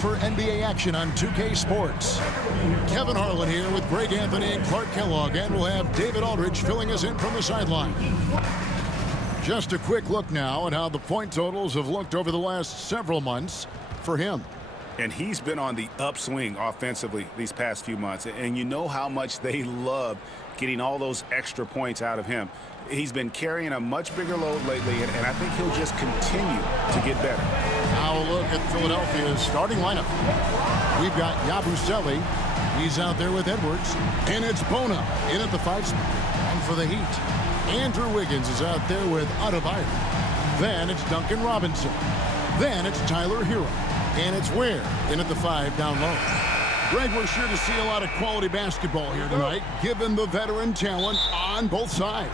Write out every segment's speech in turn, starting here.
For NBA action on 2K Sports. Kevin Harlan here with Greg Anthony and Clark Kellogg, and we'll have David Aldridge filling us in from the sideline. Just a quick look now at how the point totals have looked over the last several months for him. And he's been on the upswing offensively these past few months. And you know how much they love getting all those extra points out of him. He's been carrying a much bigger load lately, and I think he'll just continue to get better. Now a look at Philadelphia's starting lineup. We've got Yabusele. He's out there with Edwards. And it's Bona in at the 5 spot. And for the Heat, Andrew Wiggins is out there with Adebayo. Then it's Duncan Robinson. Then it's Tyler Hero. And it's Ware in at the 5 down low. Greg, we're sure to see a lot of quality basketball here tonight, given the veteran talent on both sides.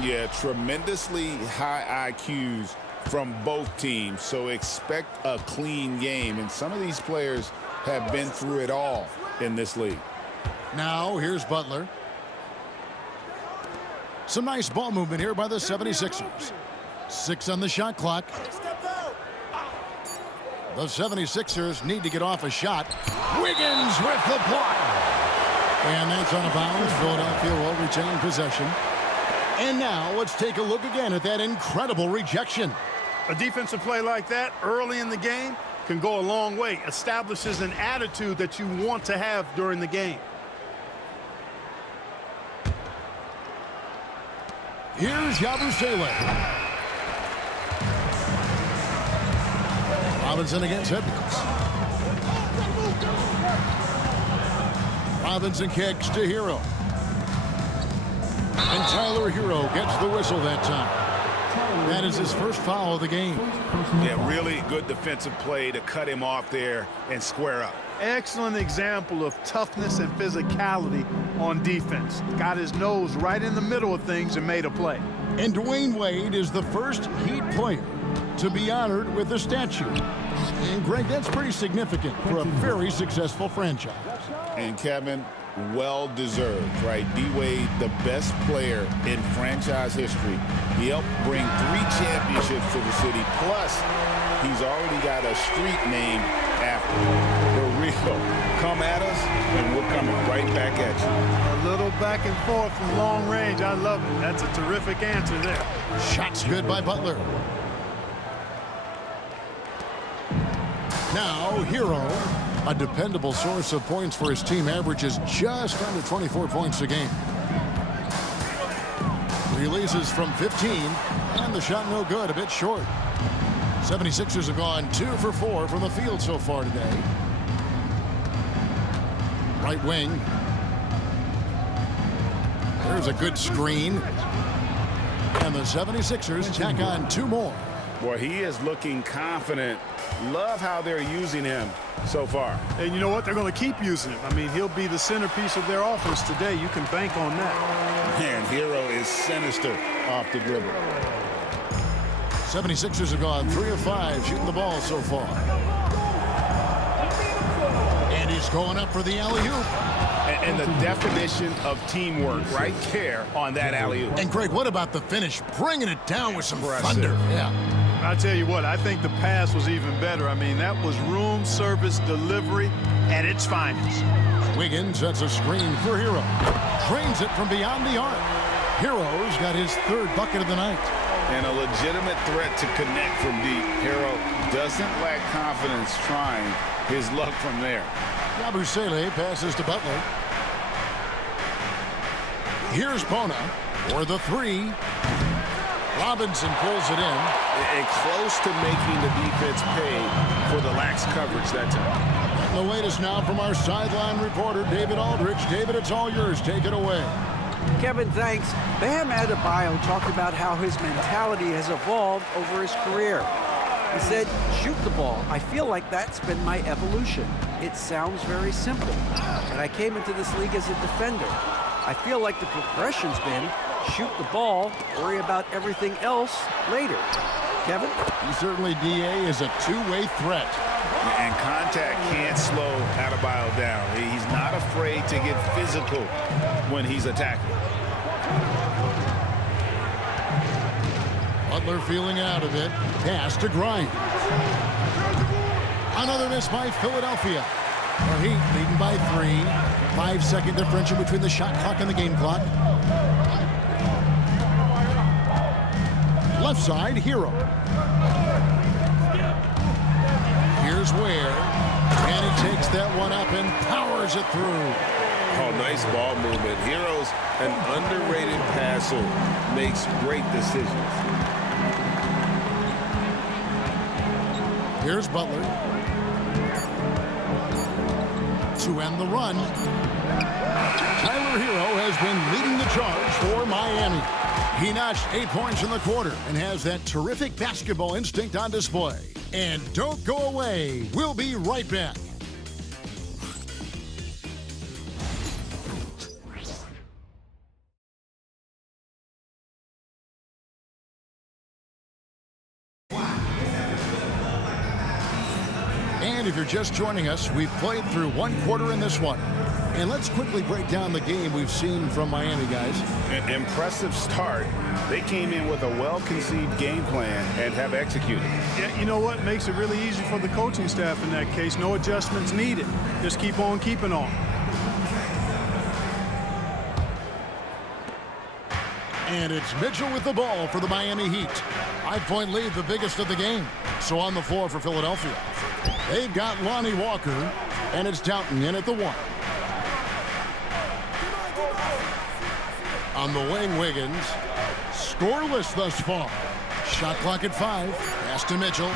Yeah, tremendously high IQs from both teams, so expect a clean game. And some of these players have been through it all in this league. Now, here's Butler. Some nice ball movement here by the 76ers. 6 on the shot clock. The 76ers need to get off a shot. Wiggins with the block. And that's on a bounce. Philadelphia will retain possession. And now let's take a look again at that incredible rejection. A defensive play like that early in the game can go a long way. Establishes an attitude that you want to have during the game. Here's Yabusele. Robinson against Edwards. Robinson kicks to Hero. And Tyler Hero gets the whistle that time. That is his first foul of the game. Yeah, really good defensive play to cut him off there and square up. Excellent example of toughness and physicality on defense. Got his nose right in the middle of things and made a play. And Dwayne Wade is the first Heat player to be honored with a statue. And Greg, that's pretty significant for a very successful franchise. And Kevin, well deserved, right? D-Wade, the best player in franchise history. He helped bring 3 championships to the city. Plus, he's already got a street named after him. For real. Come at us, and we're coming right back at you. A little back and forth from long range. I love it. That's a terrific answer there. Shots good by Butler. Now, Hero, a dependable source of points for his team, averages just under 24 points a game. Releases from 15, and the shot no good, a bit short. 76ers have gone 2 for 4 from the field so far today. Right wing. There's a good screen. And the 76ers tack on 2 more. Boy, he is looking confident. Love how they're using him so far. And you know what? They're going to keep using him. I mean, he'll be the centerpiece of their offense today. You can bank on that. Man, Hero is sinister off the dribble. 76ers have gone 3 of 5 shooting the ball so far. And he's going up for the alley-oop. And the definition of teamwork right there on that alley-oop. And Greg, what about the finish? Bringing it down with some thunder. Yeah. I tell you what, I think the pass was even better. I mean, that was room service delivery at its finest. Wiggins sets a screen for Hero. Drains it from beyond the arc. Hero's got his 3rd bucket of the night. And a legitimate threat to connect from deep. Hero doesn't lack confidence trying his luck from there. Yabusele passes to Butler. Here's Bona for the 3. Robinson pulls it in. And close to making the defense pay for the lax coverage that time. And the latest now from our sideline reporter, David Aldridge. David, it's all yours. Take it away. Kevin, thanks. Bam Adebayo talked about how his mentality has evolved over his career. He said, shoot the ball. I feel like that's been my evolution. It sounds very simple, but I came into this league as a defender. I feel like the progression's been shoot the ball, worry about everything else later. Kevin? He certainly, D.A., is a two-way threat. And contact can't slow Adebayo down. He's not afraid to get physical when he's attacking. Butler feeling out of it. Pass to Grimes. Another miss by Philadelphia. The Heat leading by 3. 5-second differential between the shot clock and the game clock. Left side, Hero. Here's Ware. And he takes that one up and powers it through. Oh, nice ball movement. Hero's an underrated passer. Makes great decisions. Here's Butler. To end the run. Tyler Hero has been leading the charge for Miami. He notched 8 points in the quarter and has that terrific basketball instinct on display. And don't go away. We'll be right back. And if you're just joining us, we've played through 1 quarter in this one. And let's quickly break down the game we've seen from Miami, guys. An impressive start. They came in with a well-conceived game plan and have executed. Yeah, you know what? Makes it really easy for the coaching staff in that case. No adjustments needed. Just keep on keeping on. And it's Mitchell with the ball for the Miami Heat. 5-point lead, the biggest of the game. So on the floor for Philadelphia. They've got Lonnie Walker, and it's Doughton in at the 1. On the wing, Wiggins. Scoreless thus far. Shot clock at 5. Pass to Mitchell.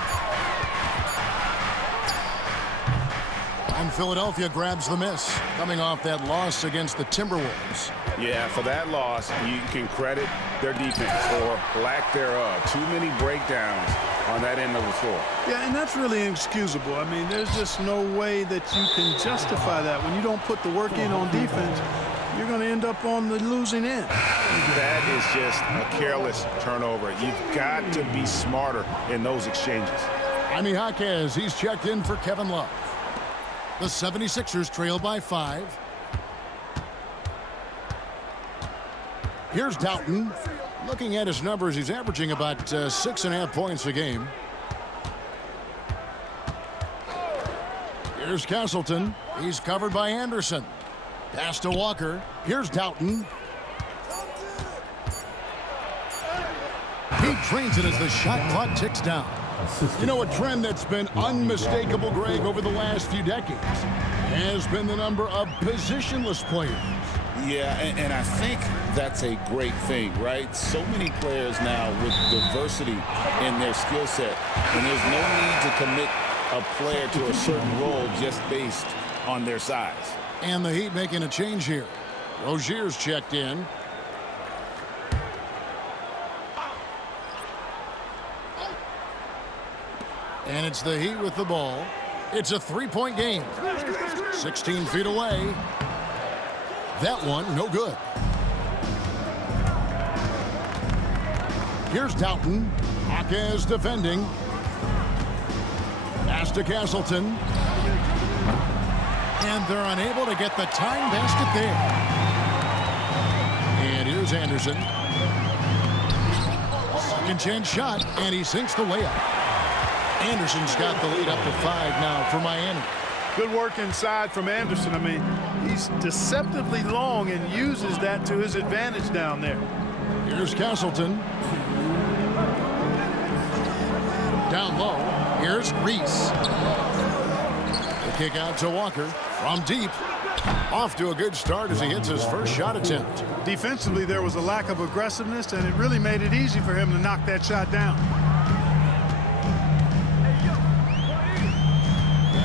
And Philadelphia grabs the miss, coming off that loss against the Timberwolves. Yeah, for that loss, you can credit their defense or lack thereof. Too many breakdowns on that end of the floor. Yeah, and that's really inexcusable. I mean, there's just no way that you can justify that. When you don't put the work in on defense, you're going to end up on the losing end. That is just a careless turnover. You've got to be smarter in those exchanges. Jaime Jaquez, he's checked in for Kevin Love. The 76ers trail by 5. Here's Doughton. Looking at his numbers, he's averaging about 6.5 points a game. Here's Castleton. He's covered by Anderson. Pass to Walker. Here's Doughton. He drains it as the shot clock ticks down. You know, a trend that's been unmistakable, Greg, over the last few decades has been the number of positionless players. Yeah, and I think that's a great thing, right? So many players now with diversity in their skill set, and there's no need to commit a player to a certain role just based on their size. And the Heat making a change here. Rozier's checked in. And it's the Heat with the ball. It's a 3-point game. 16 feet away. That one, no good. Here's Doughton. Jaquez defending. Pass to Castleton. And they're unable to get the time basket there. And here's Anderson. Second chance shot, and he sinks the layup. Anderson's got the lead up to 5 now for Miami. Good work inside from Anderson. I mean, he's deceptively long and uses that to his advantage down there. Here's Castleton. Down low. Here's Reese. The kick out to Walker from deep. Off to a good start as he hits his first shot attempt. Defensively, there was a lack of aggressiveness, and it really made it easy for him to knock that shot down.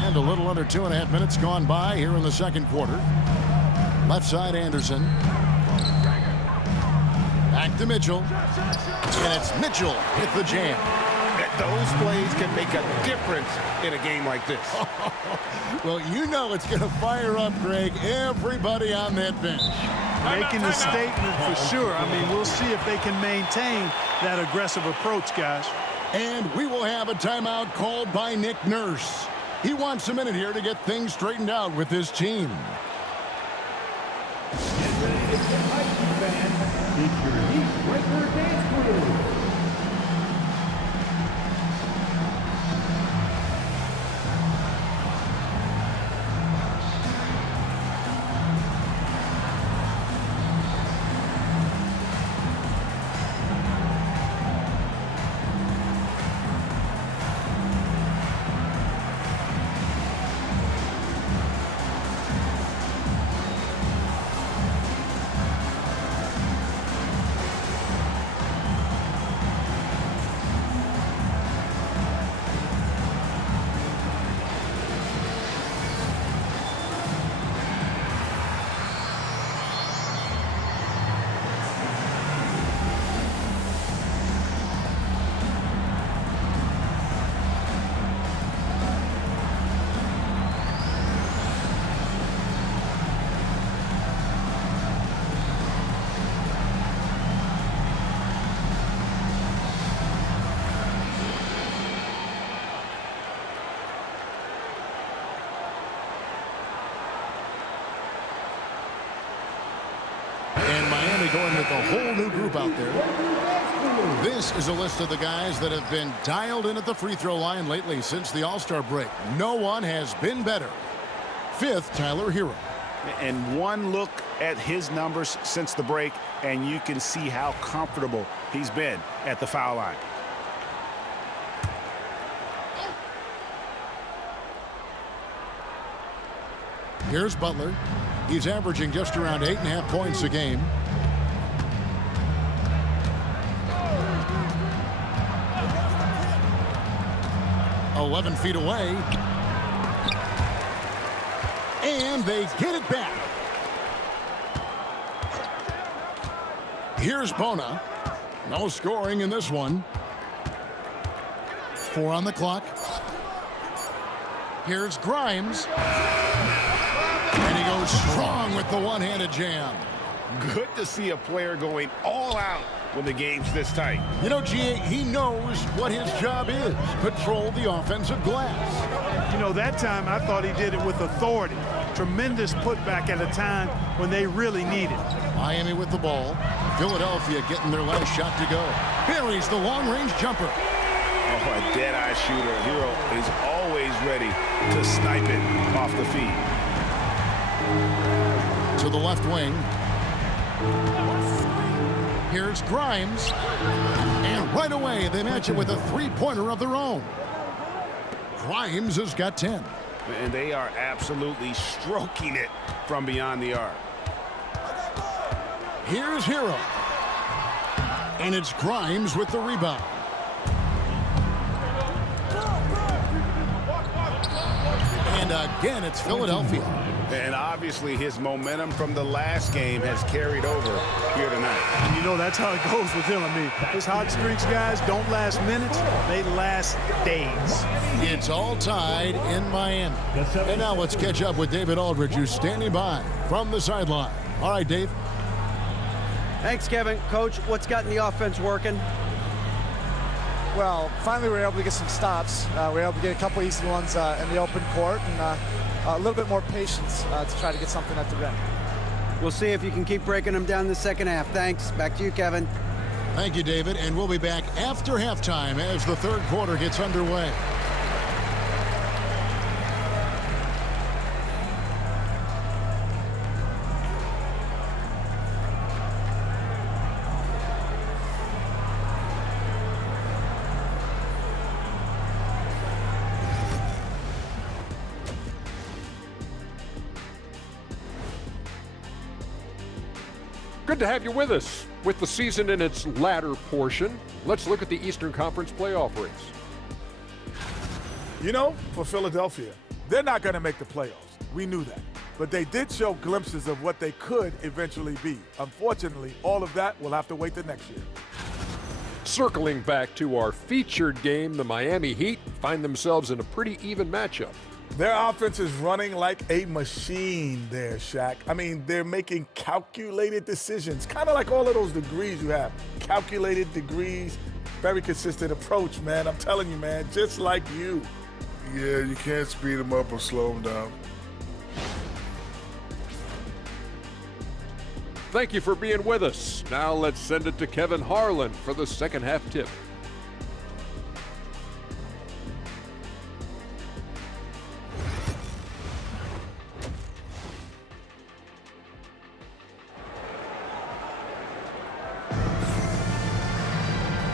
And a little under 2.5 minutes gone by here in the second quarter. Left side, Anderson. Back to Mitchell. And it's Mitchell with the jam. Those plays can make a difference in a game like this. Well, you know it's going to fire up, Greg, everybody on that bench. Making a statement for sure. I mean, we'll see if they can maintain that aggressive approach, guys. And we will have a timeout called by Nick Nurse. He wants a minute here to get things straightened out with his team. Get ready to get hyped, fans. It's your Heat Breaker Dance Crew. Finally going with a whole new group out there. This is a list of the guys that have been dialed in at the free throw line lately since the All-Star break. No one has been better. 5th, Tyler Hero. And one look at his numbers since the break, and you can see how comfortable he's been at the foul line. Here's Butler. He's averaging just around 8.5 points a game. "11 feet away. And they get it back. Here's Bona. No scoring in this one. 4 on the clock. Here's Grimes. And he goes strong with the one-handed jam. Good to see a player going all out when the game's this tight. You know, G.A., he knows what his job is. Patrol the offensive glass. You know, that time I thought he did it with authority. Tremendous putback at a time when they really need it. Miami with the ball. Philadelphia getting their last shot to go. Buries the long-range jumper. Oh, a dead-eye shooter. Hero is always ready to snipe it off the feed. To the left wing. Here's Grimes. And right away, they match it with a three-pointer of their own. Grimes has got 10. And they are absolutely stroking it from beyond the arc. Here's Hero. And it's Grimes with the rebound. And again, it's Philadelphia. And obviously his momentum from the last game has carried over here tonight. And you know, that's how it goes with him. I mean, his hot streaks, guys, don't last minutes. They last days. It's all tied in Miami. And now let's catch up with David Aldridge, who's standing by from the sideline. All right, Dave. Thanks, Kevin. Coach, what's gotten the offense working? Well, finally we were able to get some stops. We were able to get a couple easy ones in the open court, and a little bit more patience to try to get something at the rim. We'll see if you can keep breaking them down the second half. Thanks. Back to you, Kevin. Thank you, David. And we'll be back after halftime as the third quarter gets underway. Good to have you with us. With the season in its latter portion, let's look at the Eastern Conference playoff race. You know, for Philadelphia, they're not going to make the playoffs. We knew that. But they did show glimpses of what they could eventually be. Unfortunately, all of that will have to wait till next year. Circling back to our featured game, the Miami Heat find themselves in a pretty even matchup. Their offense is running like a machine there, Shaq. I mean, they're making calculated decisions, kind of like all of those degrees you have. Calculated degrees, very consistent approach, man. I'm telling you, man, just like you. Yeah, you can't speed them up or slow them down. Thank you for being with us. Now let's send it to Kevin Harlan for the second half tip.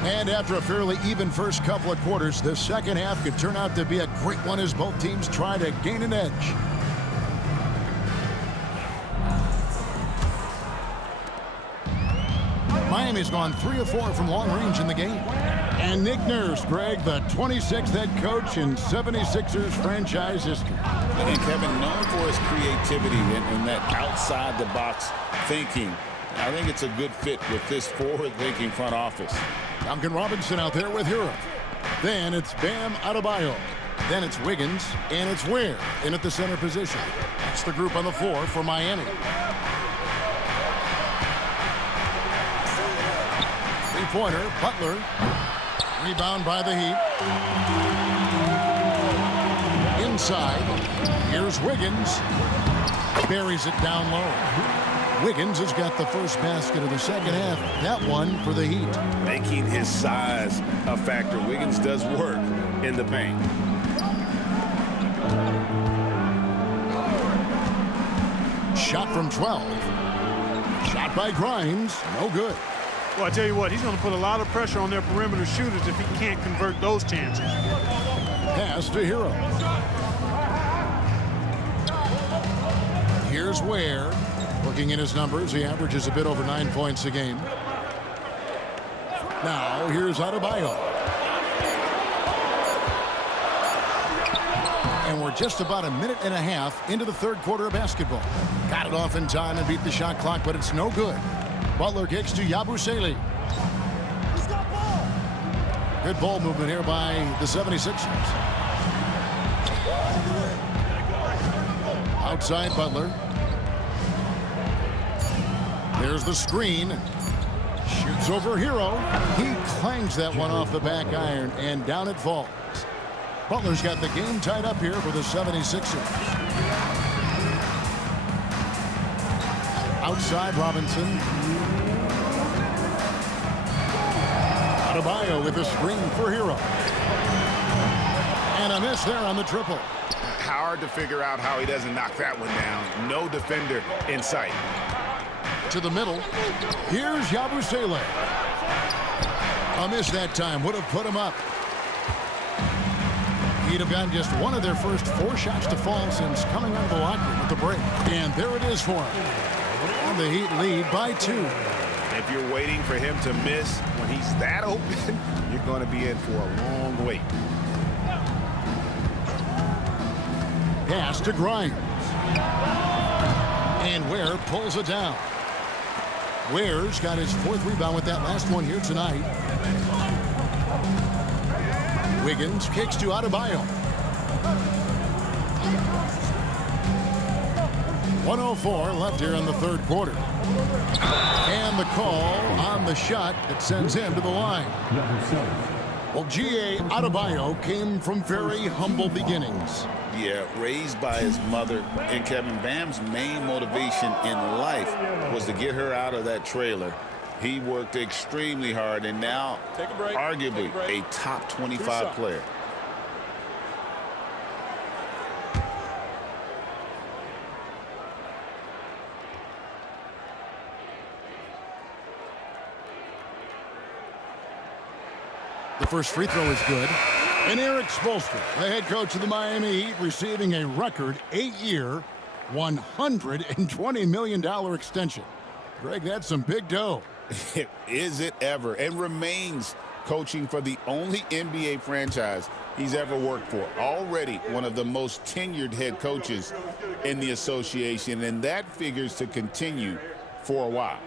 And after a fairly even first couple of quarters, the second half could turn out to be a great one as both teams try to gain an edge. Miami's gone 3 of 4 from long range in the game. And Nick Nurse, Greg, the 26th head coach in 76ers franchise history. And Kevin, known for his creativity and that outside-the-box thinking, I think it's a good fit with this forward-thinking front office. Duncan Robinson out there with Hero. Then it's Bam Adebayo. Then it's Wiggins, and it's Ware in at the center position. That's the group on the floor for Miami. Three-pointer, Butler. Rebound by the Heat. Inside, here's Wiggins. Buries it down low. Wiggins has got the first basket of the second half. That one for the Heat. Making his size a factor. Wiggins does work in the paint. Shot from 12. Shot by Grimes. No good. Well, I tell you what, he's going to put a lot of pressure on their perimeter shooters if he can't convert those chances. Pass to Hero. Here's Ware. Looking at his numbers, he averages a bit over 9 points a game. Now, here's Adebayo. And we're just about a minute and a half into the third quarter of basketball. Got it off in time and beat the shot clock, but it's no good. Butler kicks to Yabusele. Good ball movement here by the 76ers. Outside Butler. There's the screen. Shoots over Hero. He clangs that one off the back iron, and down it falls. Butler's got the game tied up here for the 76ers. Outside Robinson. Adebayo with the screen for Hero. And a miss there on the triple. Hard to figure out how he doesn't knock that one down. No defender in sight. To the middle. Here's Yabusele. A miss that time. Would have put him up. He'd have gotten just one of their first 4 shots to fall since coming out of the locker room at the break. And there it is for him. And the Heat lead by 2. If you're waiting for him to miss when he's that open, you're going to be in for a long wait. Pass to Grimes. And Ware pulls it down. Ware's got his 4th rebound with that last one here tonight. Wiggins kicks to Adebayo. 1:04 left here in the third quarter. And the call on the shot that sends him to the line. Well, G.A. Adebayo came from very humble beginnings. Yeah, raised by his mother. And Kevin, Bam's main motivation in life was to get her out of that trailer. He worked extremely hard and now arguably a top 25 player. The first free throw is good. And Eric Spoelstra, the head coach of the Miami Heat, receiving a record 8-year, $120 million extension. Greg, that's some big dough. Is it ever? And remains coaching for the only NBA franchise he's ever worked for. Already one of the most tenured head coaches in the association, and that figures to continue for a while.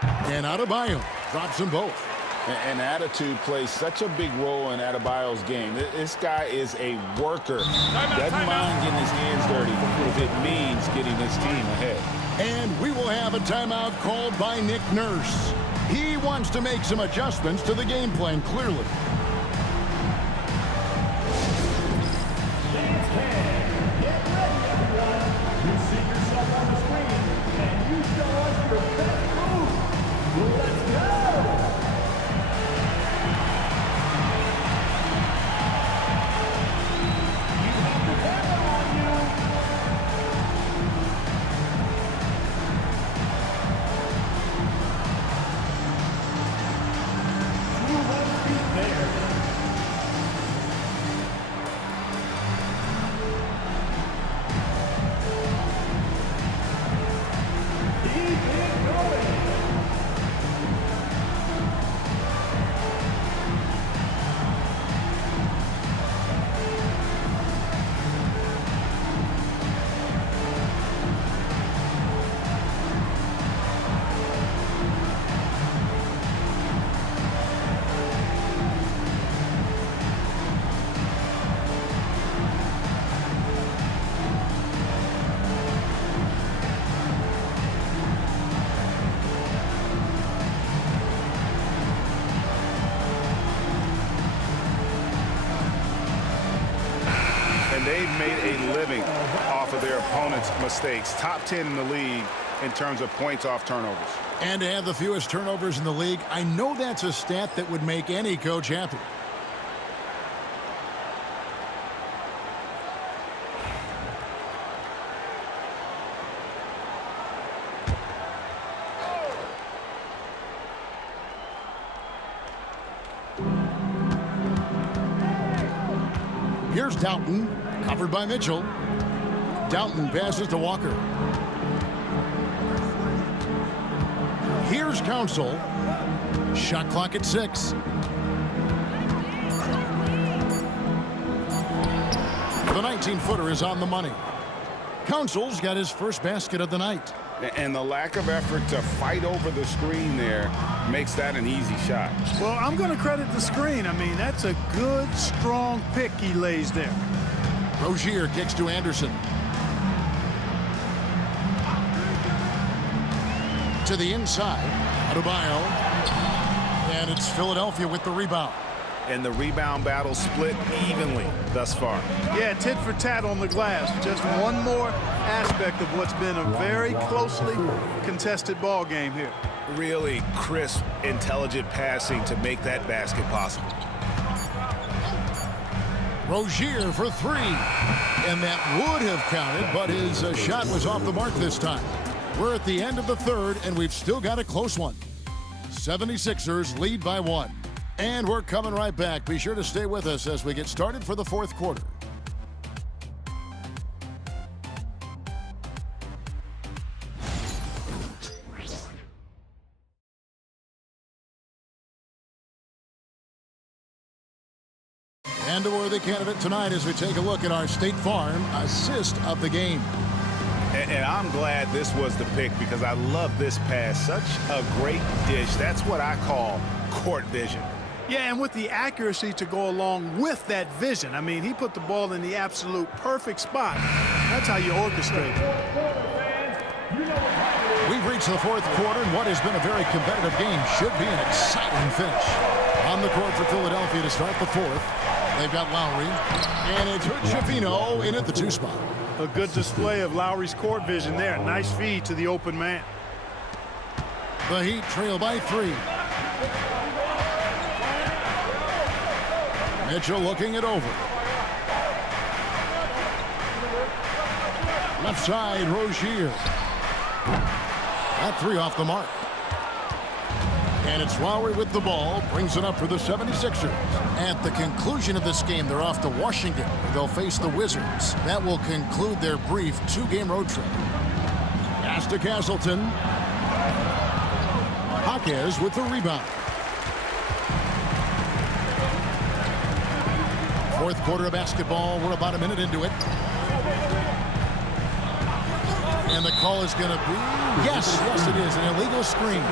And Adebayo drops them both. And attitude plays such a big role in Adebayo's game. This guy is a worker. Doesn't mind getting his hands dirty if it means getting his team ahead. And we will have a timeout called by Nick Nurse. He wants to make some adjustments to the game plan, clearly. They've made a living off of their opponents' mistakes. Top 10 in the league in terms of points off turnovers. And to have the fewest turnovers in the league, I know that's a stat that would make any coach happy. Here's Doughton, covered by Mitchell. Doughton passes to Walker. Here's Council. Shot clock at 6. The 19-footer is on the money. Council's got his first basket of the night. And the lack of effort to fight over the screen there makes that an easy shot. Well, I'm going to credit the screen. I mean, that's a good, strong pick he lays there. Rozier kicks to Anderson. To the inside. Adebayo. And it's Philadelphia with the rebound. And the rebound battle split evenly thus far. Yeah, tit for tat on the glass. Just one more aspect of what's been a very closely contested ball game here. Really crisp, intelligent passing to make that basket possible. Rozier for 3. And that would have counted, but his shot was off the mark this time. We're at the end of the third, and we've still got a close one. 76ers lead by 1. And we're coming right back. Be sure to stay with us as we get started for the fourth quarter. And a worthy candidate tonight as we take a look at our State Farm assist of the game. And I'm glad this was the pick because I love this pass. Such a great dish. That's what I call court vision. Yeah, and with the accuracy to go along with that vision. I mean, he put the ball in the absolute perfect spot. That's how you orchestrate it. We've reached the fourth quarter, and what has been a very competitive game should be an exciting finish. On the court for Philadelphia to start the fourth. They've got Lowry, and it's Schifino in at the 2 spot. A good display of Lowry's court vision there. Nice feed to the open man. The Heat trail by 3. Mitchell looking it over. Left side, Rozier. That 3 off the mark. And it's Lowry with the ball, brings it up for the 76ers. At the conclusion of this game, they're off to Washington. They'll face the Wizards. That will conclude their brief 2-game road trip. Pass to Castleton. Jaquez with the rebound. Fourth quarter of basketball. We're about a minute into it. And the call is going to be, yes, it is, an illegal screen.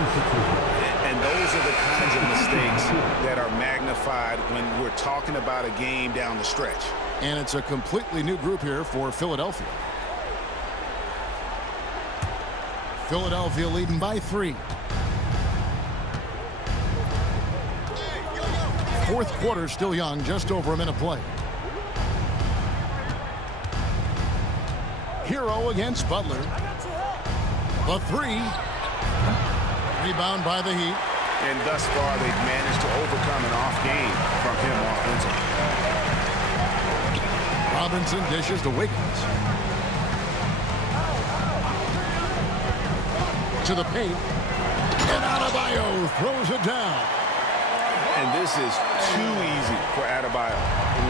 And those are the kinds of mistakes that are magnified when we're talking about a game down the stretch. And it's a completely new group here for Philadelphia. Philadelphia leading by 3. Fourth quarter still young, just over a minute play. Hero against Butler. The 3. Rebound by the Heat. And thus far, they've managed to overcome an off game from him offensively. Robinson dishes to Wiggins. To the paint. And Adebayo throws it down. And this is too easy for Adebayo.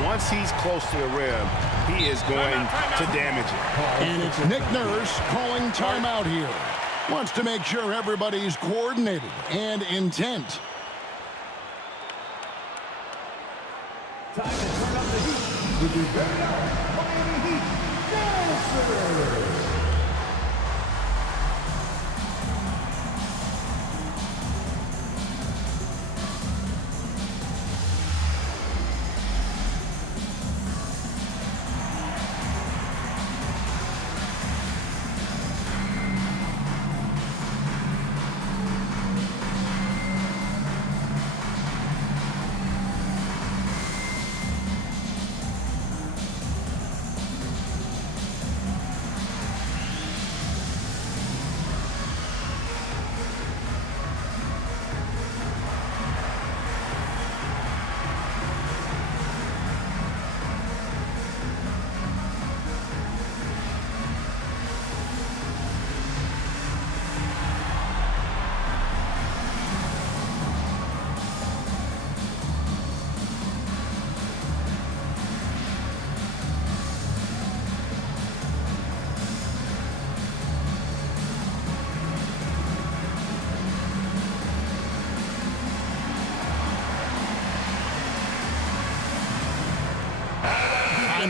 Once he's close to the rim, he is going to damage it. And it's Nick Nurse calling timeout here. Wants to make sure everybody's coordinated and intent. Time to turn up the heat with the very own Miami Heat Dancers.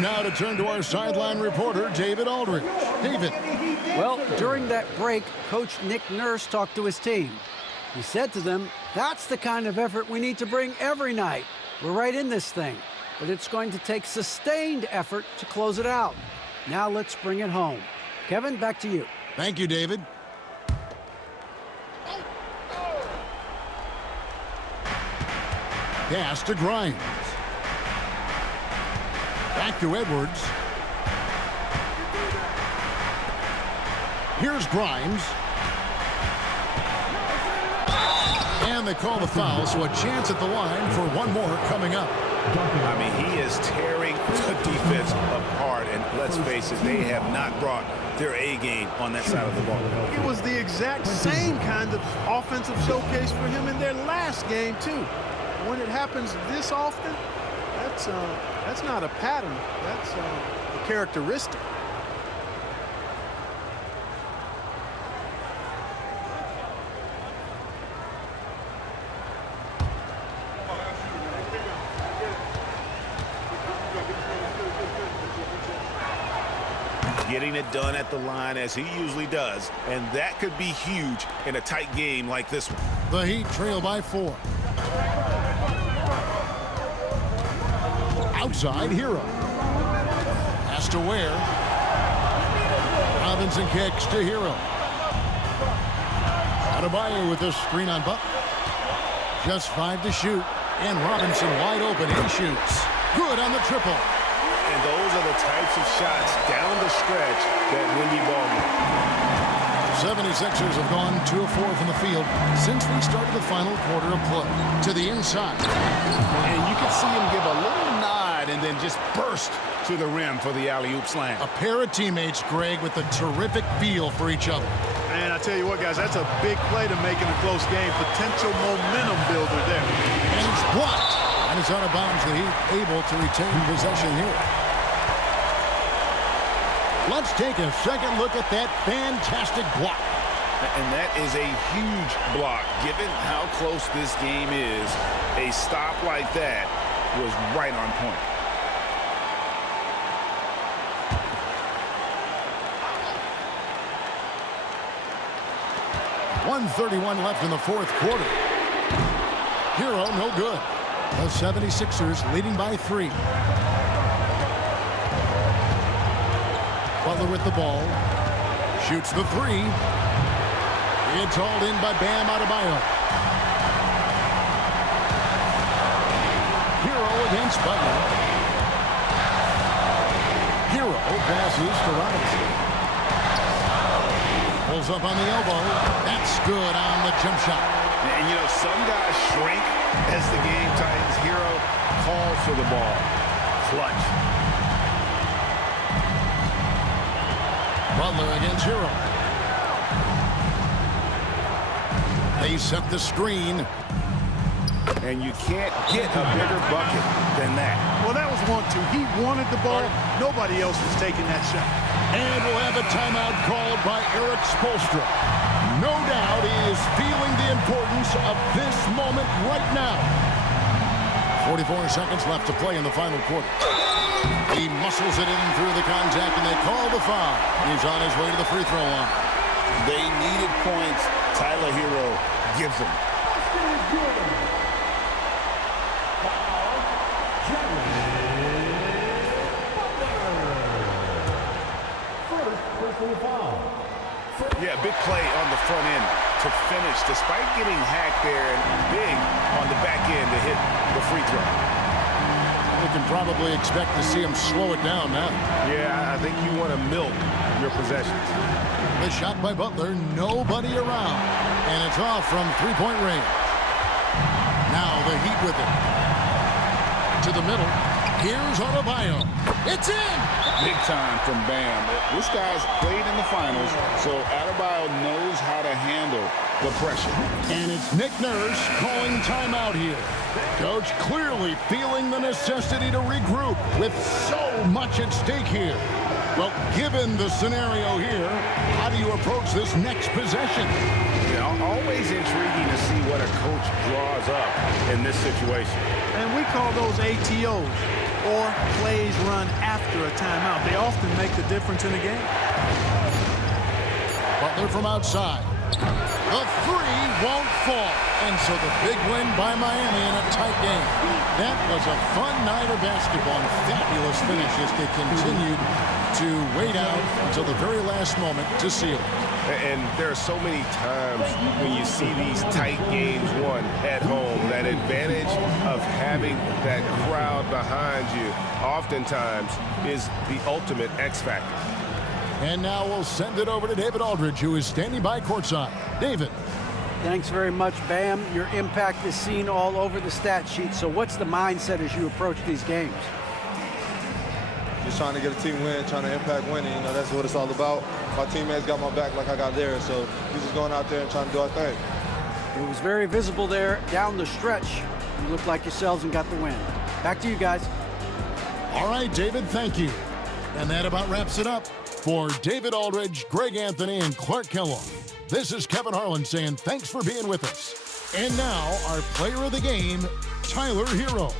Time now to turn to our sideline reporter, David Aldridge. David. Well, during that break, Coach Nick Nurse talked to his team. He said to them, that's the kind of effort we need to bring every night. We're right in this thing, but it's going to take sustained effort to close it out. Now let's bring it home. Kevin, back to you. Thank you, David. Pass to Grimes. Back to Edwards. Here's Grimes. And they call the foul, so a chance at the line for one more coming up. I mean, he is tearing the defense apart, and let's face it, they have not brought their A game on that side of the ball. It was the exact same kind of offensive showcase for him in their last game, too. When it happens this often, that's not a pattern. That's a characteristic. Getting it done at the line as he usually does, and that could be huge in a tight game like this one. The Heat trail by 4. Outside, Hero. Pass to Ware. Robinson kicks to Hero. Adebayo with the screen on Butler. Just 5 to shoot, and Robinson wide open. He shoots. Good on the triple. And those are the types of shots down the stretch that win you ball games. 76ers have gone 2 of 4 from the field since we started the final quarter of play. To the inside. And you can see him give a little nod and then just burst to the rim for the alley-oop slam. A pair of teammates, Greg, with a terrific feel for each other. And I tell you what, guys, that's a big play to make in a close game. Potential momentum builder there. And it's blocked. And it's out of bounds. The Heat able to retain possession here. Let's take a second look at that fantastic block. And that is a huge block. Given how close this game is, a stop like that was right on point. .131 left in the fourth quarter. Hero, no good. The 76ers leading by 3. Butler with the ball. Shoots the 3. It's hauled in by Bam Adebayo. Hero against Butler. Hero passes to Robinson. Pulls up on the elbow. That's good on the jump shot. And, you know, some guys shrink as the game tightens. Hero calls for the ball. Clutch. Butler against Hero. They set the screen. And you can't get a bigger bucket than that. Well, that was 1-2. He wanted the ball. Nobody else was taking that shot. And we'll have a timeout called by Eric Spoelstra. No doubt he is feeling the importance of this moment right now. 44 seconds left to play in the final quarter. He muscles it in through the contact, and they call the foul. He's on his way to the free throw line. They needed points. Tyler Hero gives them. Yeah, big play on the front end to finish, despite getting hacked there, and big on the back end to hit the free throw. We can probably expect to see him slow it down now. Yeah, I think you want to milk your possessions. The shot by Butler, nobody around. And it's off from three-point range. Now the Heat with it. To the middle. Here's Adebayo. It's in! Big time from Bam. This guy's played in the finals, so Adebayo knows how to handle the pressure. And it's Nick Nurse calling timeout here. Coach clearly feeling the necessity to regroup with so much at stake here. Well, given the scenario here, how do you approach this next possession? Yeah, always intriguing to see what a coach draws up in this situation. And we call those ATOs. or plays run after a timeout. They often make the difference in a game. Butler from outside. The three won't fall. And so the big win by Miami in a tight game. That was a fun night of basketball and fabulous finish as they continued to wait out until the very last moment to seal it. And there are so many times when you see these tight games won at home, that advantage of having that crowd behind you oftentimes is the ultimate X factor. And now we'll send it over to David Aldridge, who is standing by courtside. David. Thanks very much, Bam. Your impact is seen all over the stat sheet. So what's the mindset as you approach these games? Just trying to get a team win, trying to impact winning. You know, that's what it's all about. My teammates got my back like I got theirs. So we're just going out there and trying to do our thing. It was very visible there down the stretch. You looked like yourselves and got the win. Back to you guys. All right, David, thank you. And that about wraps it up. For David Aldridge, Greg Anthony, and Clark Kellogg, this is Kevin Harlan saying thanks for being with us. And now, our player of the game, Tyler Herro.